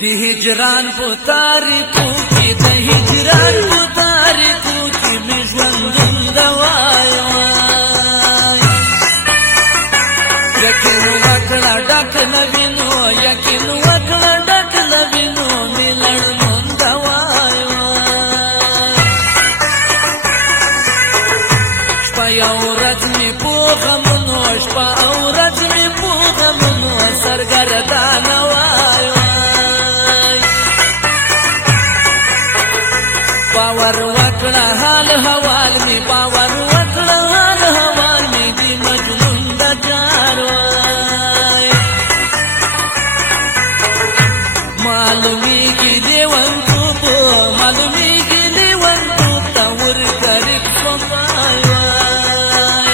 دی هجران په تاریکو کې د هجران په تاریکو کې مې ژوندون دوای یقین وکړه ډک نوینو یقین وکړه ډک نوینو مې لړمون دوای شپه یو ورځ مې په غمونو شپه او ورځ مې په غمونو سرګردانه وای باور وکړه حال حوال می باور وکړه حال حوال می دی مجنون د جار وای معلومیږي لیونتوب معلومیږي لیونتوب ته ورکړې کومای وای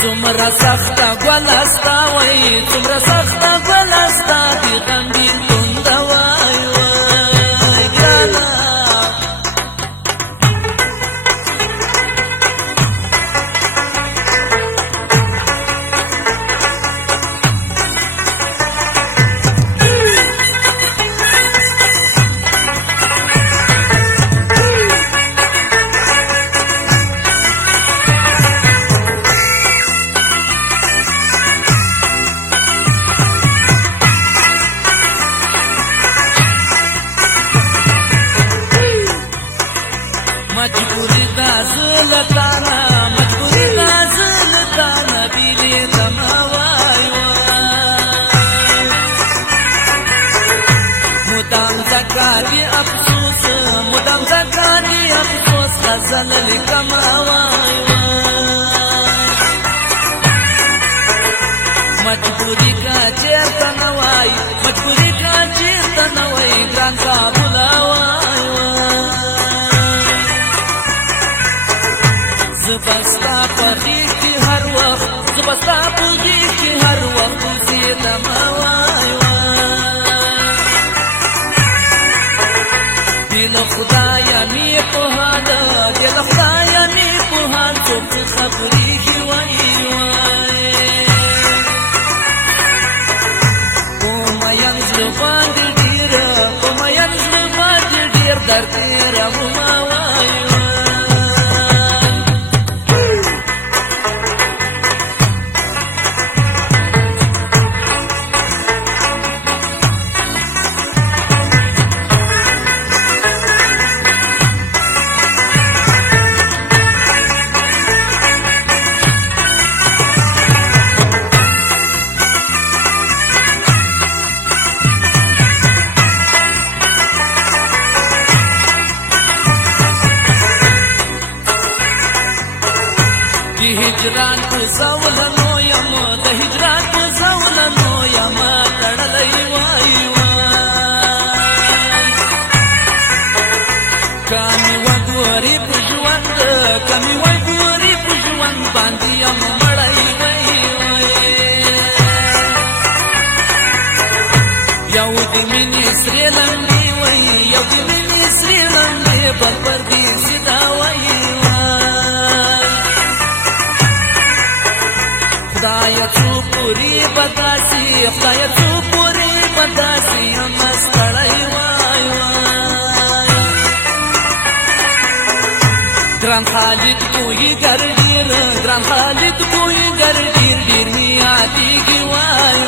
څومره سخته ګلستا وای څومره سخته ګلستا دی غمګین توند وای مجبوری دا زلطانا مجبوری دا زلطانا بیلی دماوای مدام زکاری افسوس مدام زکاری افسوس غزل لکماوای مجبوری کا چیرتا نوائی مجبوری کا چیرتا نوائی گران کا بلاوای زبستا پخیش کی هر وقت زبستا پخیش کی هر وقت زیدما وای دل خدایا می پوهاده دل خدایا می پوهاد څوک خبرې کی وای کومایم زړه باندې ډیر درد راوما وای هجران په زولنو یم د هجران په زولنو یم تړلی وای کمی وګورې په ژوند کمی وګورې په ژوند باندې یم مړی وای یو د مینې سرې لمبې وای یو د مینې سرې لمبې بل پردیسي دا وای خدایا څو پوری بداسي خدایا څو پوری بداسي مستړی وای ګران خالد کوی ګرډیر ګران خالد کوی ګرډیر ډیر می یادېږي وای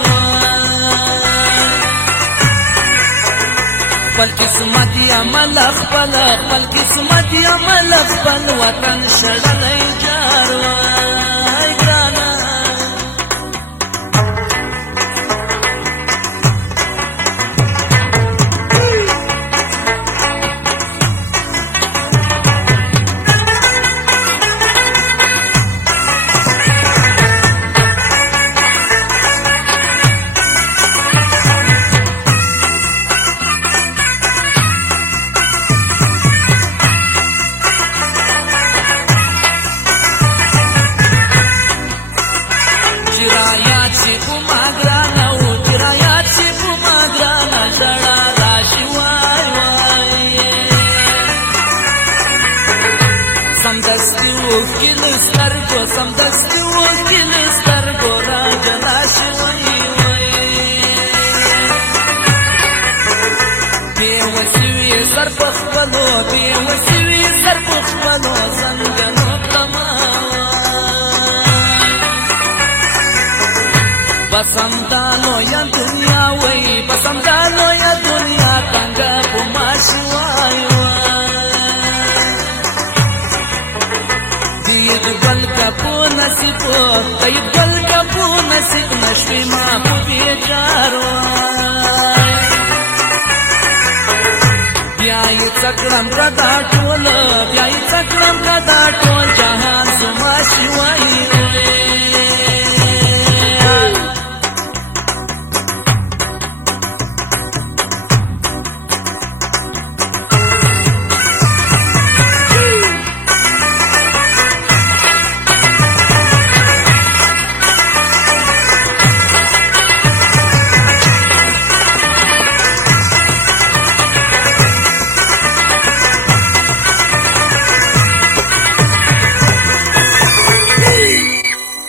خپل قسمت عمل خپل خپل قسمت عمل خپل وطن شړلی جار وای ګرانه Samdasti ukil stargo, samdasti ukil stargo, raja nashi wai wai. سمدانو یا دنیا وای په سمدانو یا دنیا څنګه په ماشي وای دې ګل کا په نصیب دې ګل کا په نصیب نشوي ما په بیچارو بیا یې څکړم کدا ټول بیا یې څکړم کدا